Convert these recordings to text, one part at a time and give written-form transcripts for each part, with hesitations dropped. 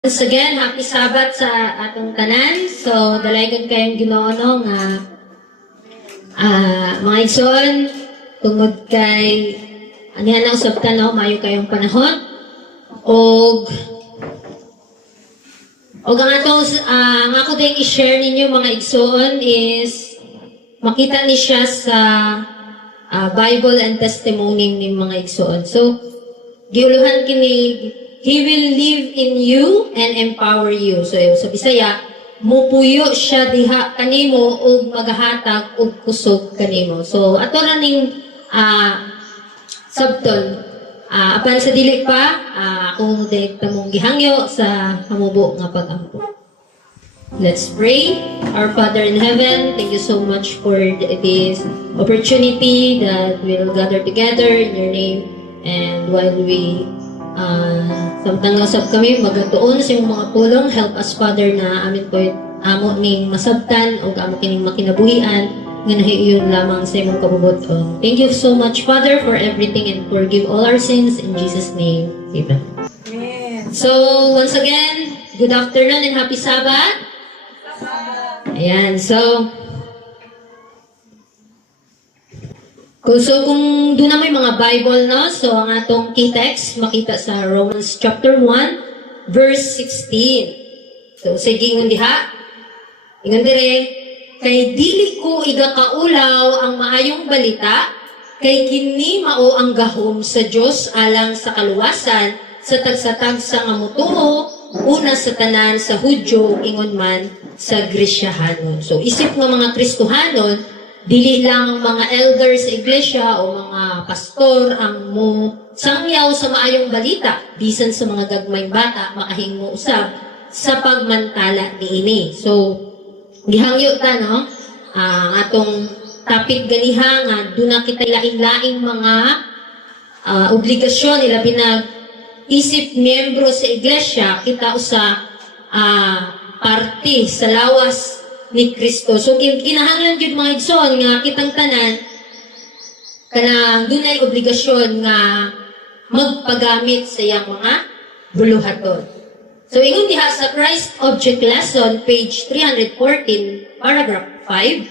Once again, happy Sabbath sa atong tanan. So, dalaygon kayong Ginoo nga mga igsoon tungod kay anihan na usab tanaw maayo kayong panahon og ang atong ang ako ding i-share ninyo mga igsoon is makita ni siya sa Bible and testimony ni mga igsoon. So, giuluhan kini He will live in you and empower you. So, sa Bisaya, mupuyo siya diha kanimo ug magahatag og kusog kanimo. So, ato na ning subton. Apan sa dili pa, akong direkta mong gihangyo sa hamubo nga pag-ampo. Let's pray. Our Father in heaven, thank you so much for this opportunity that we'll gather together in your name. And while we samtang nasab kami magatuon sa iyong mga pulong, help us Father na amin po amo ning masabtan o amo kining makinabuhian nga nahiiyon lamang sa imong kabubuton. Thank you so much Father for everything and forgive all our sins in Jesus name. Amen. So once again, good afternoon and happy Sabbath. Ayan, so kung doon na may mga Bible, no? So, ang atong key text, makita sa Romans chapter 1, verse 16. So, sige, ingon diha. Ingon dire, kay dili ko igakaulaw ang maayong balita, kay kini mao ang gahom sa Dios alang sa kaluwasan, sa tagsatagsa nga motuo, una sa tanan sa Hudyo, ingon man sa Gresyahanon. So, isip nga mga Kristohanon, dili lang mga elders sa iglesia o mga pastor ang mo sangyaw sa maayong balita, bisan sa mga gagmayng bata makahimo usab sa pagmantala niini. So, gihangyo ta no, ang atong topic ganiha nga duna kita laing-laing mga obligasyon ilabi na isip miyembro sa iglesia kita usa parte sa lawas ni Kristo. So, kinahanglan yun mga igsoon nga kitang tanan kanang dunay obligasyon nga magpagamit sa iyang mga buluhaton. So, ingon diha sa Christ Object Lesson, page 314, paragraph 5,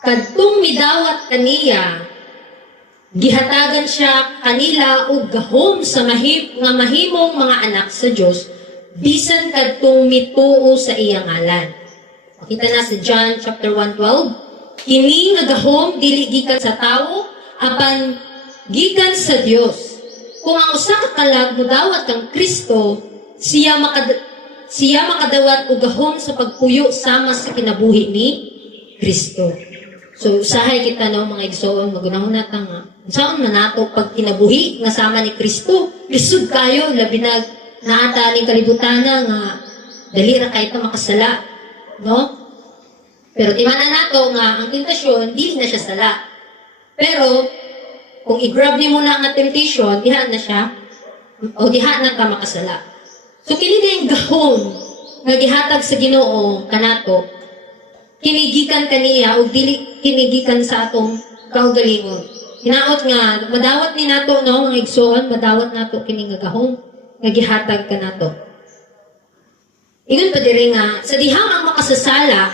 kadtong midawat kaniya, gihatagan siya kanila og gahom sa mahimong mga anak sa Dios bisan kadtong mituo sa iyang ngalan. Kita na sa John chapter 1:12. Kini nga gahom dili gikan sa tawo apan gikan sa Dios. Kung ang usa ka kalag modawat kang Kristo, siya makadawat og gahom sa pagpuyo sama sa kinabuhi ni Kristo. So usahay kita no mga igsoon magunahon nata nga. Unsaon man nato pag kinabuhi nga sama ni Kristo? Lisod kayo labi na naata ning kalibutan nga dali ra kay ta makasala. No? Pero timanan nato nga ang tentasyon dili na siya sala. Pero kung i-grab ni mo na nga temptation, diha na siya o diha na ka makasala. So kini din gahom nga gihatag sa Ginoo kanato kinigikan kaniya o dili kinigikan sa atong kaugalingon. Hinaot nga madawat ni nato no mga igsoon, madawat nato kini nga gahom nga gihatag kanato. Ingon pa diri nga sa dihang ang makasasala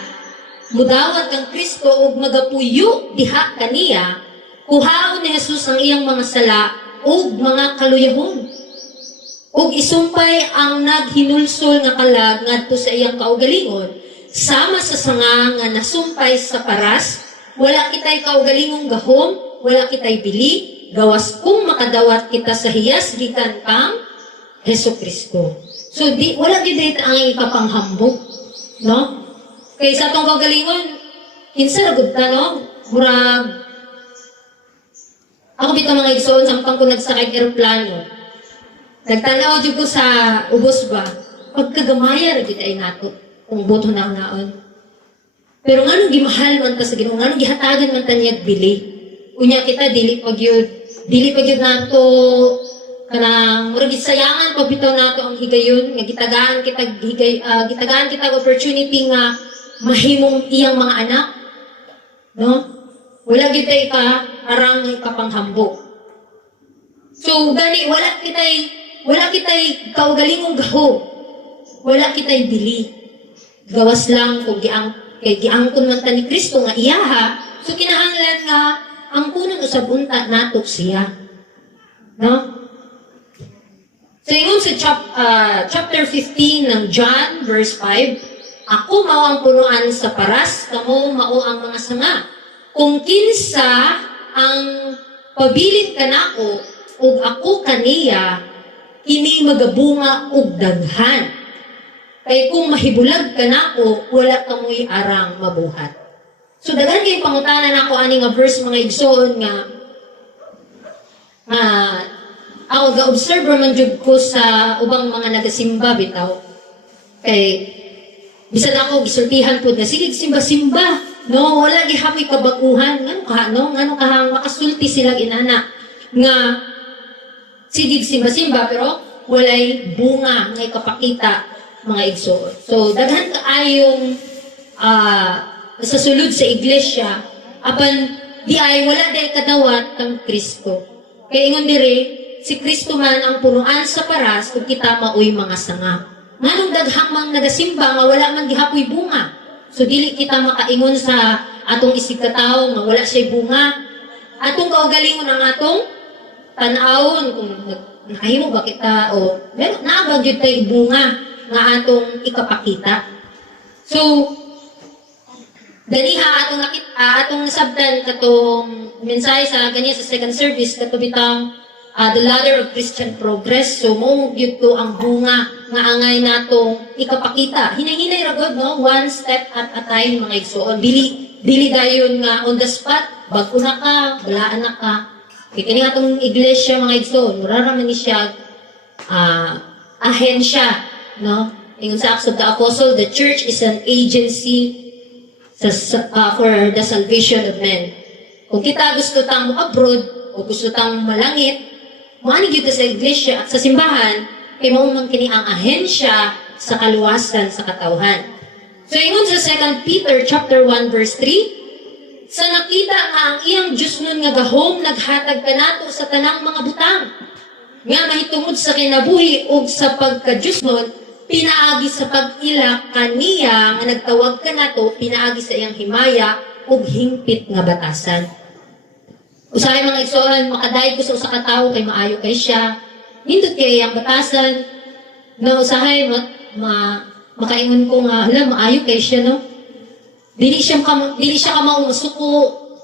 mudawat kang Kristo ug magapuyo diha kaniya, kuhaon ni Jesus ang iyang mga sala ug mga kaluyahon. Ug isumpay ang naghinulsol nga kalag ngadto sa iyang kaugalingon, sama sa sanga nga nasumpay sa paras, wala kitay kaugalingong gahom, wala kitay bili, gawas kung makadawat kita sa hiyas gikan kang Hesukristo. So, wala din dito ang ikapanghambog, no? Kaya sa itong kagalingon, kinsa ragod ka, no? Murag, ako bito mga igsoon, sampang ko nagsakay aeroplano. Nagtanaw dyan ko sa ubos ba? Pagkagamaya, ragod ay nato, kung boto na naon. Pero nga nung gimahal man ta sa Ginoo, nga nung gihatagan man ta niyag bili. Unya kita, dili pag yun nato, kanang murag gisayangan pabitaw nato ang higayon nga gitagaan kita opportunity nga mahimong iyang mga anak, no? Wala gitay ka arang kapanghambog. So gani wala kitay kaugalingong gaho wala kita'y bili. Gawas lang kung kay giangkon man ta ni Kristo nga iyaha, so kinahanglan nga ang kunong usab unta nato siya. No? So ingon sa chapter 15 ng John verse 5, ako mao ang punuan sa paras, kamo mao ang mga sanga. Kung kinsa ang pabilin kanako ug ako kaniya, kini magabunga og daghan. Kay kung mahibulag kanako, wala kamoy arang mabuhat. So daghan kay pangutanan ako ani nga verse mga igsoon nga ako ga-observe man jud ko sa ubang mga nagasimba bitaw. Kay bisan ako gisultihan pud na sige simba-simba. No, wala gihapoy kabaguhan ngano kahang makasulti sila inana nga sige simba-simba pero walay bunga nga ikapakita mga igsoon. So daghan kaayong sa sulod sa iglesia apan di ay wala dahil kadawat kang Kristo. Kaya ingon diri si Kristo man ang punuan sa paras kung kita maoy mga sanga. Nganong daghang mang nagasimba nga wala man gihapoy bunga. So dili kita makaingon sa atong isig katawo nga wala siya bunga. Atong kaugalingon ang atong tan-awon kung nakahimo ba kita o meron naabag jud tay bunga nga atong ikapakita. So daniha atong sabtan katong mensahe sa ganyan sa second service katubitang the ladder of Christian progress. So mo gyud to ang bunga nga angay natong ikapakita. Hinay-hinay ra gud no, one step at a time mga igsoon. Dili dayon nga on the spot, bag-o na ka, balaan na ka. Kay kini atong iglesia mga igsoon, mura man ni siya ahensya, no? Ingon sa Acts of the Apostle, the church is an agency for the salvation of men. Kung kita gusto tang abroad o gusto tang malangit, maani gyud sa iglesia at sa simbahan kay mao man kini ang ahensya sa kaluwasan sa katawhan. So ingon sa 2 Peter chapter 1 verse 3, sa nakita nga ang iyang Dios nun nga gahom naghatag kanato sa tanang mga butang nga mahitungod sa kinabuhi ug sa pagka-Dios nun, pinaagi sa pag-ila kaniya nga nagtawag kanato, pinaagi sa iyang himaya ug hingpit nga batasan. Usahay mga igsoon, makadayeg ko sa usa ka tawo kay maayo kay siya. Nindot kay ang batasan na usahay makaingon ko nga hala maayo kay siya no. Dili siya kamao masuko,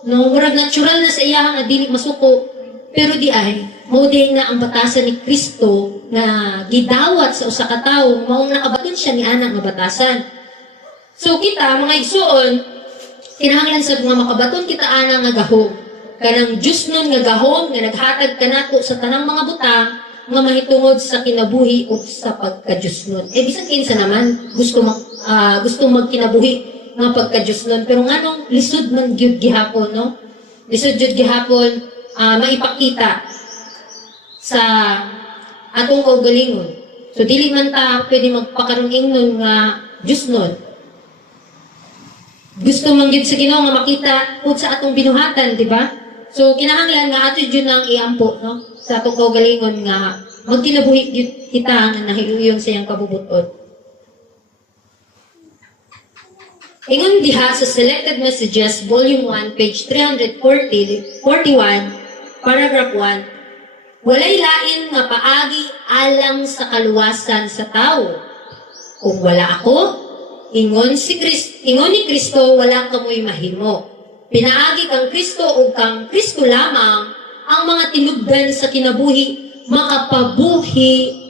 no, murag natural na sa iya nga dili masuko. Pero di ay mao din na ang batasan ni Kristo na gidawat sa usa ka tawo, mao nakabaton siya ni ana nga batasan. So kita mga igsoon, kinahanglan sa mga makabaton kita ana nga gahom. Kanang Diyos nun nga gahom nga naghatag kanato sa tanang mga butang nga mahitungod sa kinabuhi o sa pagka-Diyos nun. Bisan kinsa naman gusto magkinabuhi nga pagka-Diyos nun. Pero nganong lisod man gyud gihapon, no? Lisod gyud gihapon maipakita sa atong kaugalingon. So dili man ta pwede magpakarunging nun nga Diyos nun. Gusto man gyud sa Ginoo nga makita pud sa atong binuhatan, di ba? So kinahanglan nga ato jud nang iampo, no, sa atong kaugalingon nga magkinabuhi jud kita nga nahiuyon sa iyang kabubuton. Ingon diha sa Selected Messages Volume 1 page 341 paragraph 1, walay lain nga paagi alang sa kaluwasan sa tawo. Kung wala ako, ingon ni Kristo wala kamoy mahimo. Pinaagi kang Kristo o kang Kristo lamang ang mga tinubdan sa kinabuhi, makapabuhi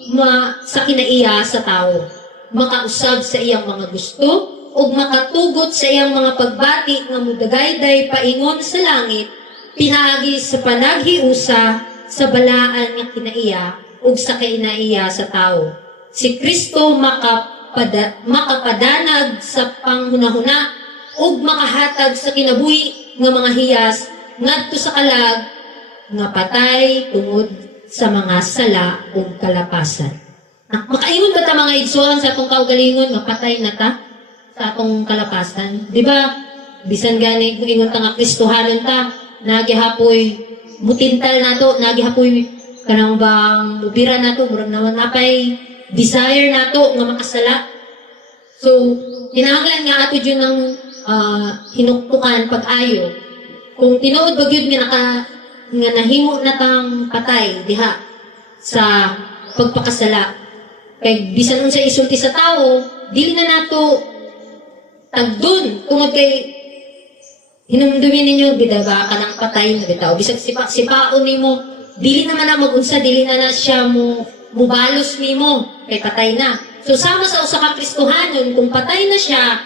sa kinaiya sa tao, makausab sa iyang mga gusto, o makatugot sa iyang mga pagbati nga mudagayday paingon sa langit, pinaagi sa panaghiusa sa balaan nga kinaiya o sa kinaiya sa tao. Si Kristo makapadanag sa panghunahuna ug makahatag sa kinabuhi nga mga hiyas ngadto sa kalag nga patay tungod sa mga sala ug kalapasan. Makaingon ba ta mga igsoon sa atong kaugalingon nga patay na ta sa atong kalapasan? Di ba? Bisan gani kung ingon ta nga Kristohanon ta, nagihapoy mutintal nato, nagihapoy kanang bang lubira nato, murag naman napay desire nato nga makasala. So, kinahanglan nga ato dyan ng hinuktukan pag-ayo. Kung tinuod ba yun nga nahimo na tang patay diha sa pagpakasala. Kay bisan unsa isulti sa tao, dili na nato tagdun tungod kay hinumdumi ninyo bidaba ka ng patay na bitaw. Bisag sipaon nimo, dili naman na magunsa, dili na siya mo mubalos nimo kay patay na. So sama sa usa ka Kristohanon, kung patay na siya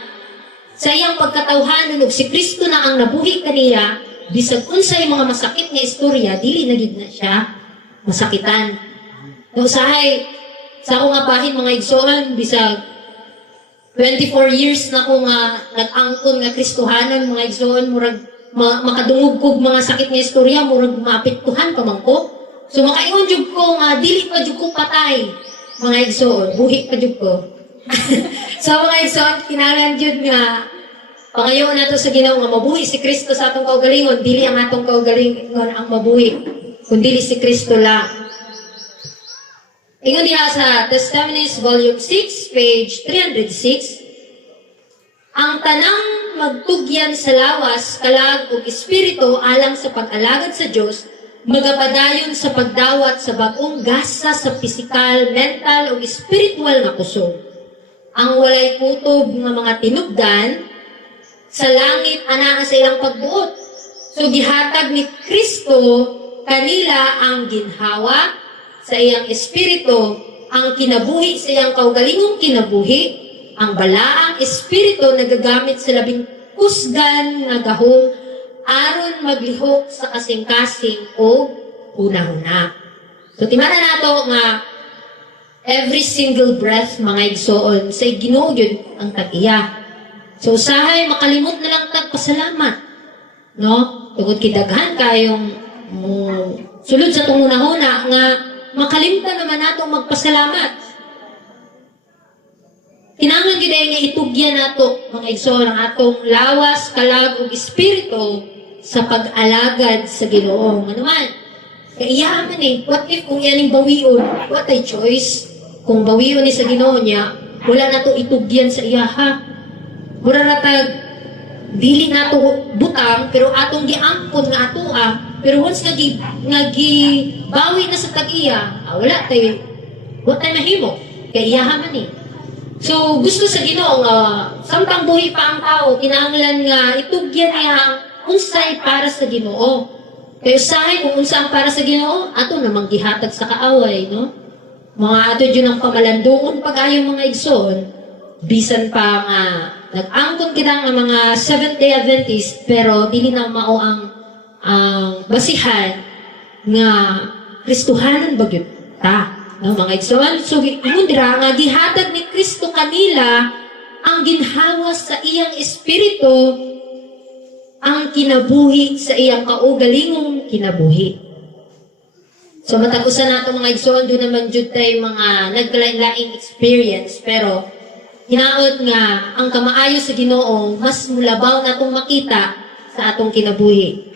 sa iyang pagkatawhanon ug si Kristo na ang nabuhi kaniya, bisag unsay mga masakit nga istorya, dili na gid na siya masakitan. No, usahay sa akong apahin mga igsoon, bisag 24 years na ko nga nag-angkon nga Kristohanon mga igsoon, murag makadungog kog mga sakit nga istorya, murag maapektuhan pa man ko. So makaingon jud ko nga dili pa jud ko patay mga igsoon, buhi pa jud ko. So mga igsoon, kinahanglan jud nga pangayoon nato sa Ginoo nga mabuhi si Kristo sa atong kaugalingon, dili ang atong kaugalingon ang mabuhi, kundi si Kristo lang. Ingon diha sa Testimonies Volume 6, page 306, ang tanang magtugyan sa lawas, kalag ug espiritu alang sa pag-alagad sa Dios, magapadayon sa pagdawat sa bag-ong gasa sa pisikal, mental ug espiritual nga kusog. Ang walay kutob nga mga tinubdan sa langit anaa sa ilang pagbuot. So gihatag ni Kristo kanila ang ginhawa sa iyang espiritu, ang kinabuhi sa iyang kaugalingong kinabuhi, ang balaang espiritu nagagamit sa labing kusgan nga gahom aron maglihok sa kasing-kasing o una-una. So timana nato nga every single breath mga igsoon sa Ginoo gyud ang tag-iya. So usahay makalimot na lang tag pasalamat. No? Tungod kidaghan kayong sulod sa tong una-una nga makalimtan naman natong magpasalamat. Kinahanglan gyud nga itugyan nato mga igsoon ang atong lawas, kalag ug espiritu sa pag-alagad sa Ginoo. Ano man? Kaya man what if kung yaning bawion, what a choice? Kung bawion ni sa Ginoo niya, wala na to itugyan sa iya ha. Mura na tag dili na to butang pero atong giangkon nga ato pero once bawi na sa tag-iya, wala tayo what tayo mahimo kay iyaha man So gusto sa Ginoo samtang buhi pa ang tao, kinahanglan nga itugyan niya ang unsay para sa Ginoo. Kaya usahay kung unsa ang para sa Ginoo, ato namang gihatag sa kaaway, no? Mga ato dyan ang pamalandoon pag-ayaw mga igsoon, bisan pa nga nag-angkon kita nga mga Seventh-day Adventist, pero dili na mao ang basihan nga Kristohanan bagyod ta. No, mga igsoon, so ingon dira nga gihatag ni Kristo kanila ang ginhawa sa iyang espiritu, ang kinabuhi sa iyang kaugalingong kinabuhi. So matag-usan nato mga igsoon, doon naman jud tay mga nagkalain-laing experience, pero hinaot nga ang kamaayo sa Ginoo mas mulabaw natong makita sa atong kinabuhi.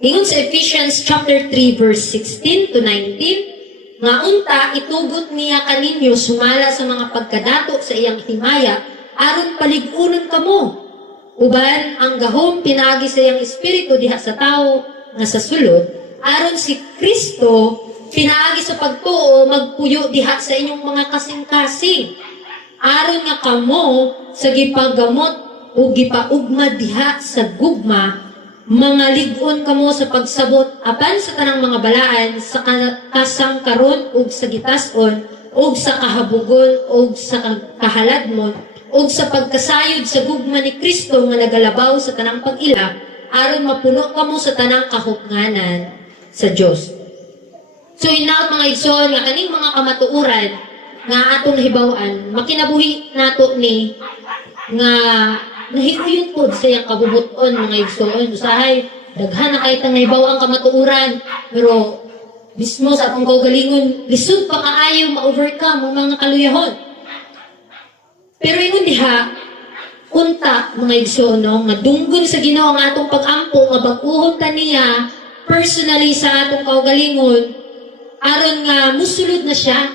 Ingon sa Ephesians chapter 3 verse 16 to 19, nga unta itugot niya kaninyo sumala sa mga pagkadato sa iyang himaya aron paligunon kamo. Uban ang gahom pinagi sa iyang espiritu diha sa tao nga sa sulod, aron si Kristo pinaagi sa pagtuo magpuyo diha sa inyong mga kasing-kasing. Aron nga kamo sa gipagamot o gipaugma diha sa gugma, mga ligon kamo sa pagsabot apan sa tanang mga balaan sa kasangkaron ug sa gitason ug sa kahabugon ug sa kahaladmon ug sa pagkasayod sa gugma ni Kristo nga nagalabaw sa tanang pag-ila aron mapuno kamo sa tanang kahupnganan sa Dios. So inaot mga igsoon nga kaning mga kamatuoran nga atong hibaw-an makinabuhi nato ni nga nahiuyon po sa iyang kabubuton mga igsoon. Usahay, daghan na kahit ang nahibaw ang kamatuuran. Pero, mismo sa atong kaugalingon, lisod pa kaayo ma-overcome ang mga kaluyahon. Pero ingon diha, unta mga igsoon, no, nga dunggon sa Ginoo ang atong pag-ampo, nga baguhon ta niya, personally sa atong kaugalingon, aron nga musulod na siya,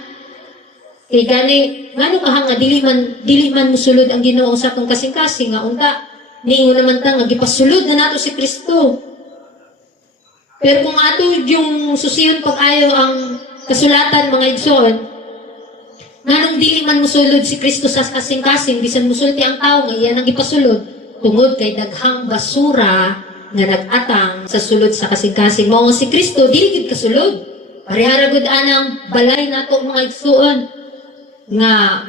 Kay gani, ngano ka nga dili man musulod ang Ginoo sa atong kasing-kasing nga unta. Niingon naman ta nga gipasulod na nato si Kristo. Pero kung ato yung susiyon pag-ayo ang kasulatan mga igsoon, nganong dili man musulod si Kristo sa kasing-kasing, bisan musulti ang tao nga iyan ang gipasulod, tungod kay daghang basura nga nag-atang sa sulod sa kasing-kasing. Mao si Kristo dili gid kasulod. Parehara gud anang balay nato mga igsoon nga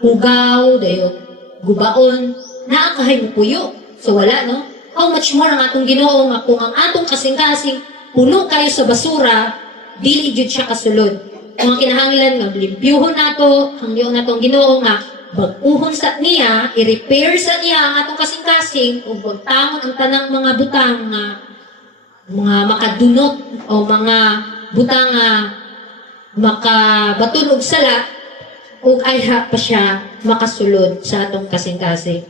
hugaw dayon gubaon naa kahay puyo. So wala no. How much more ang atong Ginoo nga kung ang atong kasing-kasing puno kayo sa basura, dili jud siya kasulod. Ang kinahanglan nga limpyuhon nato, hangyo nato ang Ginoo nga bag-uhon sa niya, i-repair sa niya ang atong kasing-kasing ug bangtangon ang tanang mga butang nga mga makadunot o mga butang nga makabaton og sala ug ayha pa siya makasulod sa atong kasing-kasing.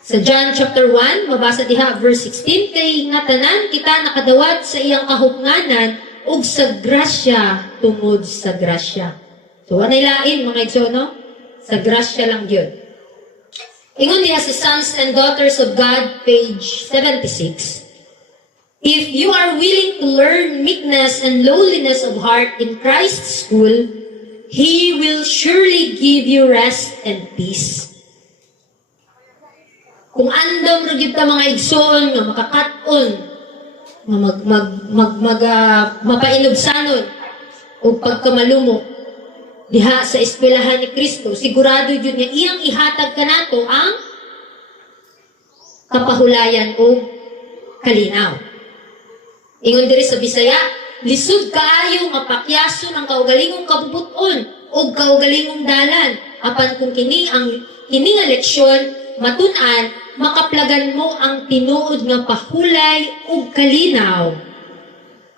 Sa John chapter 1, mabasa diha verse 16, kay nga tanan kita nakadawat sa iyang kahugnanan ug sa grasya tungod sa grasya. So anay lain mga igsoon no? Sa grasya lang yun. Ingon niya si Sons and Daughters of God, page 76. If you are willing to learn meekness and lowliness of heart in Christ's school, He will surely give you rest and peace. Kung andam ra gyud ta mga igsoon nga makakat-on, nga mapainubsanon o pagkamalumo diha sa eskwelahan ni Kristo, sigurado jud nga iyang ihatag kanato ang kapahulayan o kalinaw. Ingon diri sa Bisaya, lisod kaayo nga pakyason ang kaugalingong kabubuton o kaugalingong dalan. Apan kung kini nga leksyon matun-an, makaplagan mo ang tinuod nga pahulay ug kalinaw.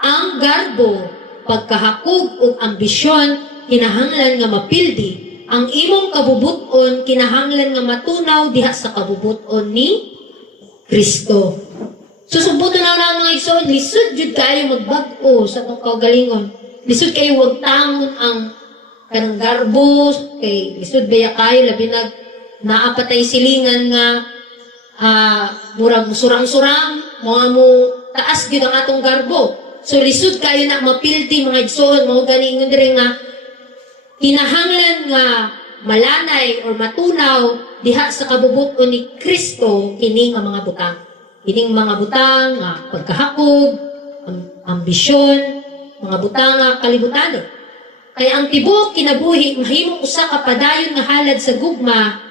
Ang garbo, pagkahakog ug ambisyon kinahanglan nga mapildi. Ang imong kabubuton kinahanglan nga matunaw diha sa kabubuton ni Kristo. Susubuto na lang mga igsoon, lisod jud kayo magbag-o sa itong kaugalingon. Lisod kayo wag tangon ang kanang garbo, kay lisod baya kayo, labi naapatay silingan nga murag surang-surang, mga mo taas jud ang atong garbo. So lisod kayo na mapilti mga igsoon, mga ganingon dire nga kinahanglan nga malanay or matunaw diha sa kabubuton ni Kristo kini nga mga butang. Kining mga butang nga pagkahakog, ambisyon, mga butang nga kalibutan. Kaya ang tibok kinabuhi mahimong usa ka padayon nga halad sa gugma,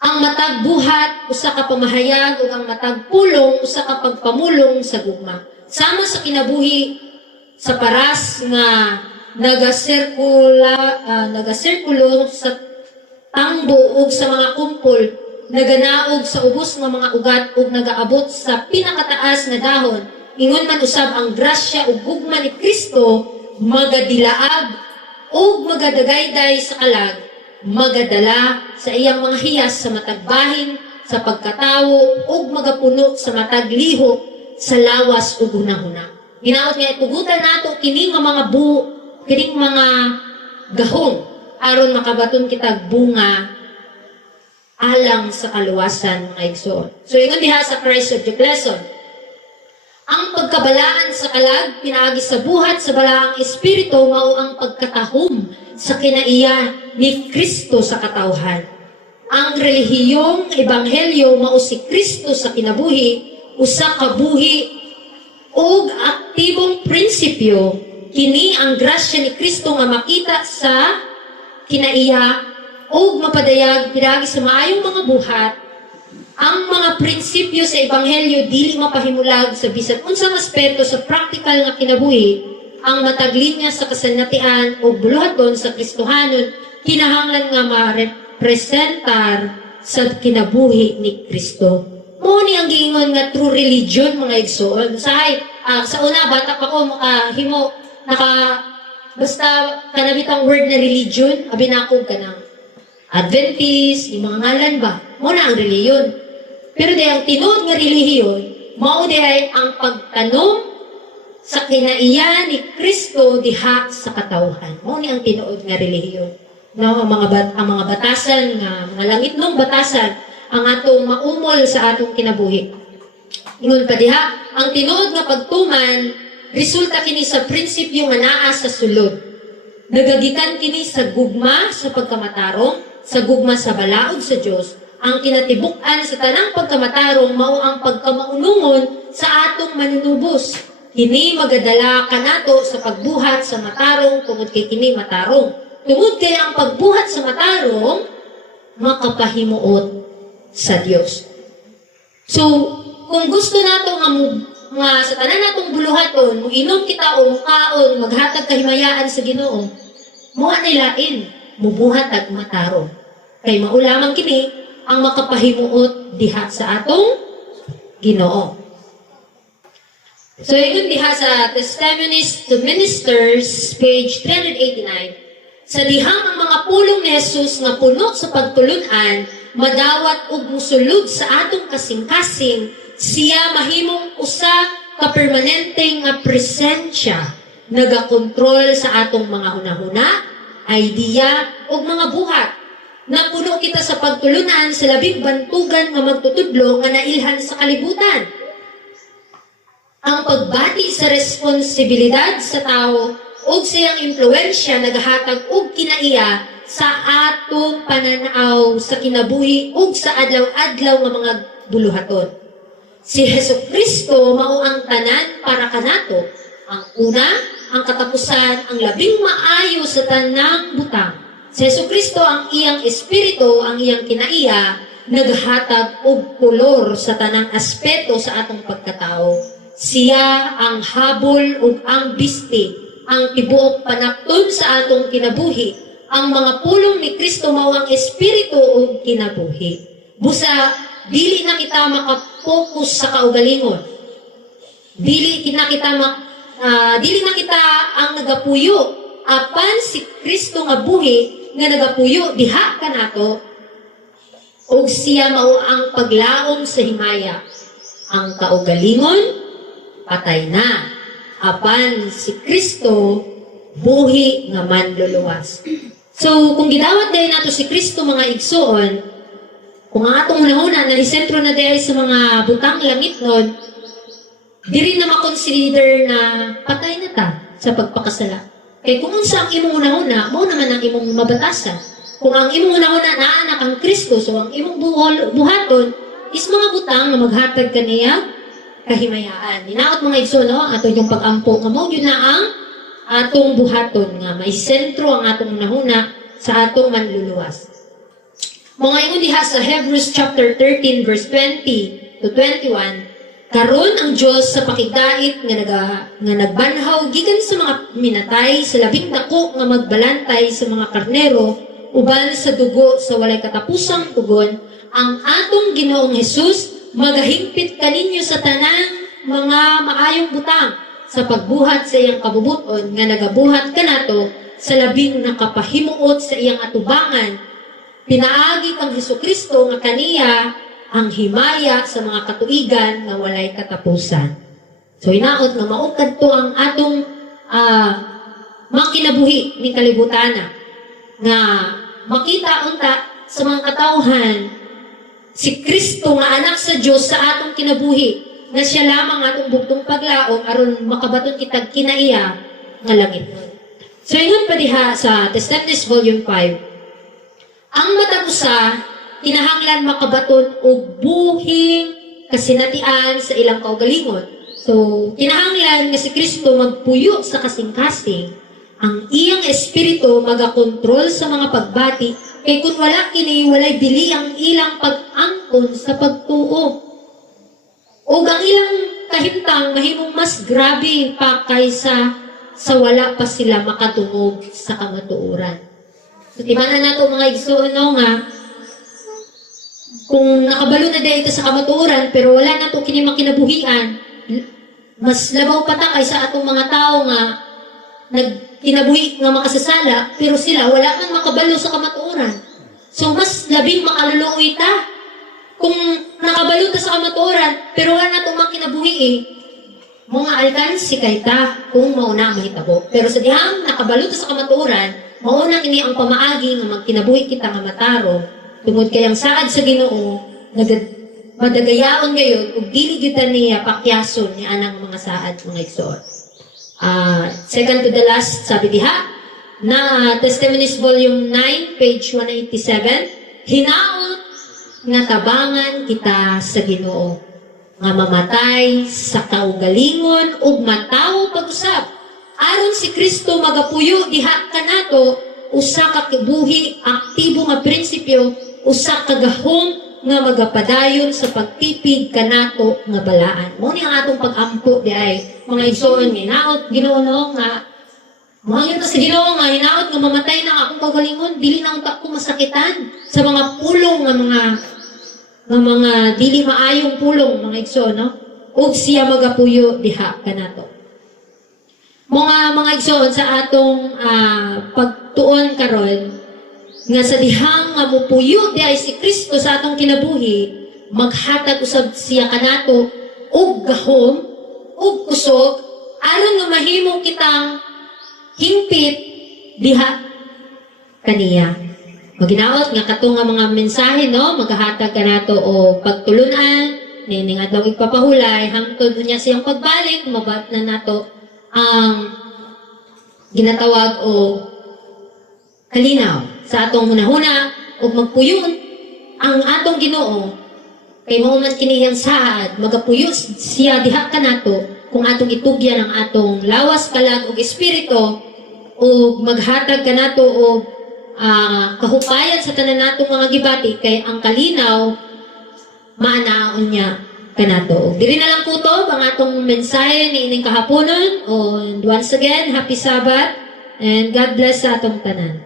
ang matag buhat usa ka pamahayag ug ang matag pulong usa ka pagpamulong sa gugma. Sama sa kinabuhi sa paras nga nagasirkulo sa tangbo ug sa mga kumpol, naganaog sa ubos nga mga ugat ug nagaabot sa pinakataas nga dahon. Ingon man usab ang grasya ug gugma ni Kristo magadilaag ug magadagayday sa kalag, magadala sa iyang mga hiyas sa matagbahin, sa pagkatawo ug magapuno sa matagliho sa lawas ug hunahuna. Hinaot nga itugutan nato kini nga mga kining mga gahom aron makabaton kitag bunga alang sa kaluwasan mga igsoon. So ingon diha sa Christ Subject Lesson, ang pagkabalaan sa kalag pinaagi sa buhat sa balaang espiritu mao ang pagkatahom sa kinaiya ni Kristo sa katawhan. Ang relihiyong ebanghelyo mao si Kristo sa kinabuhi, usa ka buhi ug aktibong prinsipyo. Kini ang grasya ni Kristo nga makita sa kinaiya ug mapadayag pinaagi sa maayong mga buhat. Ang mga prinsipyo sa ebanghelyo dili mapahimulag sa bisan unsang aspeto sa praktikal nga kinabuhi. Ang mataglinya sa kasanatian o buluhaton sa Kristohanon kinahanglan nga ma-representar sa kinabuhi ni Kristo. Mo ni ang giingon nga true religion mga igsoon. Sa una bata pa ko himo basta kanabitang word na religion, abinakog ka ng Adventist, yung mga ngalan ba? Mo na ang reliyon. Pero di ang tinuod nga relihiyon, mao di ay ang pagtanom sa kinaiya ni Kristo diha sa katawhan. Mao ni ang tinuod nga relihiyon. No, ang mga batasan nga mga langit nung batasan ang atong maumol sa atong kinabuhi. Ingon pa diha, ang tinuod nga pagtuman resulta kini sa prinsipyo nga naa sa sulod. Nagagikan kini sa gugma sa pagkamatarong, sa gugma sa balaod sa Dios. Ang kinatibuk-an sa tanang pagkamatarong mao ang pagkamaunungon sa atong manunubos. Kini magadala kanato sa pagbuhat sa matarong tungod kay kini matarong. Tungod kay ang pagbuhat sa matarong makapahimuot sa Dios. So, kung gusto nato nga sa tanan natong buluhaton, mo inom kita o mukaon, maghatag kahimayaan sa Ginoo, muha nilain, mubuhat ag matarong. Kay maulamang kini ang makapahimuot diha sa atong Ginoo. So, yun diha sa Testimonies to Ministers, page 389, sa dihang ang mga pulong ni Jesus nga puno sa pagtulunan, madawat ug musulod sa atong kasing-kasing, siya mahimong usa ka permanente nga presensya, nagakontrol sa atong mga hunahuna, idea ug mga buhat. Napuno kita sa pagtulunan sa labing bantugan nga magtutudlo nga nailhan sa kalibutan. Ang pagbati sa responsibilidad sa tao o siyang impluensya nagahatag og kinaiya sa atong pananaw sa kinabuhi ug sa adlaw-adlaw nga mga buluhaton. Si Hesukristo mao ang tanan para kanato. Ang una, ang katapusan, ang labing maayo sa tanang butang. Si Hesukristo ang iyang espiritu, ang iyang kinaiya, naghatag og kolor sa tanang aspeto sa atong pagkatao. Siya ang habol ug ang biste, ang tibuok panakton sa atong kinabuhi. Ang mga pulong ni Kristo mao ang espiritu ug kinabuhi. Busa dili na kita makapokus sa kaugalingon. Dili na kita ang nagapuyo. Apan si Kristo nga buhi nga nagapuyo diha kanato ug siya mao ang paglaom sa himaya. Ang kaugalingon patay na. Apan si Kristo buhi nga manluluwas. So, kung gidawat dahil nato si Kristo mga igsoon, kung ang atong hunahuna, naisentro na dahil sa mga butang langit nun, diri na makonsider na patay na ta sa pagpakasala. Kaya kung unsa ang imong hunahuna, mo naman ang imong mabatasan. Kung ang imong hunahuna naanak ang Kristo, so ang imong buhaton is mga butang na maghatag kaniya kahimayaan. Ninaot mga igsoon, no? Ato yung pag-ampo nga mo, yun na ang atong buhaton nga may sentro ang atong nahuna sa atong manluluwas. Mga ingon diha sa Hebrews chapter 13 verse 20 to 21, karon ang Dios sa pakigdait nga nagbanhaw gikan sa mga minatay sa labing dako nga magbalantay sa mga karnero uban sa dugo sa walay katapusang tugon, ang atong Ginoong Hesus magahingpit kaninyo sa tanang mga maayong butang sa pagbuhat sa iyang kabubuton nga nagabuhat kanato sa labing nakapahimuot sa iyang atubangan. Pinaagi kang Hesukristo nga kaniya ang himaya sa mga katuigan nga walay katapusan. So inaot nga maukad to ang atong makinabuhi ni kalibutana nga makita unta sa mga katawhan si Kristo nga anak sa Dios sa atong kinabuhi na siya lamang atong bugtong paglaom aron makabaton kitag kinaiya nga langit. So ingon pa diha sa Testaments Volume 5, ang matag usa kinahanglan makabaton og buhing kasinatian sa ilang kaugalingon. So kinahanglan nga si Kristo magpuyo sa kasing-kasing, ang iyang espiritu magakontrol sa mga pagbati. Kay kung wala kini, walay bili ang ilang pag-angkon sa pagtuo. O ang ilang kahimtang mahimong mas grabe pa kaysa sa wala pa sila makatungog sa kamatuoran. So, timanan nato mga igsoon no nga, kung nakabalo na dito sa kamatuoran, pero wala na ito kini makinabuhian, mas labaw pa ta kaysa atong mga tao nga nagkinabuhi nga makasasala, pero sila wala man makabalo sa kamatuoran. So, mas labing makaluluoy ta. Kung nakabalo ta sa kamatuoran, pero wala na itong makinabuhi mga alkansi kay ta kung mauna ang mahitabo. Pero sa dihang nakabalot sa kamatuoran, mauna kini ang pamaagi nga magkinabuhi kita nga mataro tungod kay ang saad sa Ginoo madagayaon ngayon ug dili gyud ta niya pakyason ni anang mga saad mga igsoon. Second to the last sabi diha na Testimonies Volume 9 page 187, hinaot nga tabangan kita sa Ginoo nga mamatay sa kaugalingon ug matawo pag-usab aron si Kristo magapuyo diha kanato usa ka buhi aktibo nga prinsipyo usa ka gahom nga magapadayon sa pagtipid kanato nga balaan. Mo ni ang atong pag-ampo di ay mga igsoon hinaot Ginoo no nga mga sa Ginoo nga hinaot nga mamatay na akong kaugalingon dili na unta ko masakitan sa mga pulong nga mga dili maayong pulong mga igsoon no ug siya magapuyo diha kanato. Mga igsoon sa atong pagtuon karon nga sa dihang nga mupuyo di ay si Kristo sa atong kinabuhi maghatag usab siya kanato og gahom og kusog aron nga mahimo kitang hingpit diha kaniya. Maginaot nga kato nga mga mensahe no magahatag kanato o pagtulunan nining adlaw ipapahulay hangtod niya siyang pagbalik mabat na nato ang ginatawag o kalinaw sa atong hunahuna ug magpuyon ang atong Ginoo kay mao man kini yang saad magapuyo siya diha kanato kung atong itugyan ang atong lawas kalag ug espiritu ug maghatag kanato og kahupayan sa tanan natong mga gibati kay ang kalinaw maanaon niya kanato. Diri na lang kutob ang atong mensahe ni ining kahaponon and once again happy Sabbath and God bless sa atong tanan.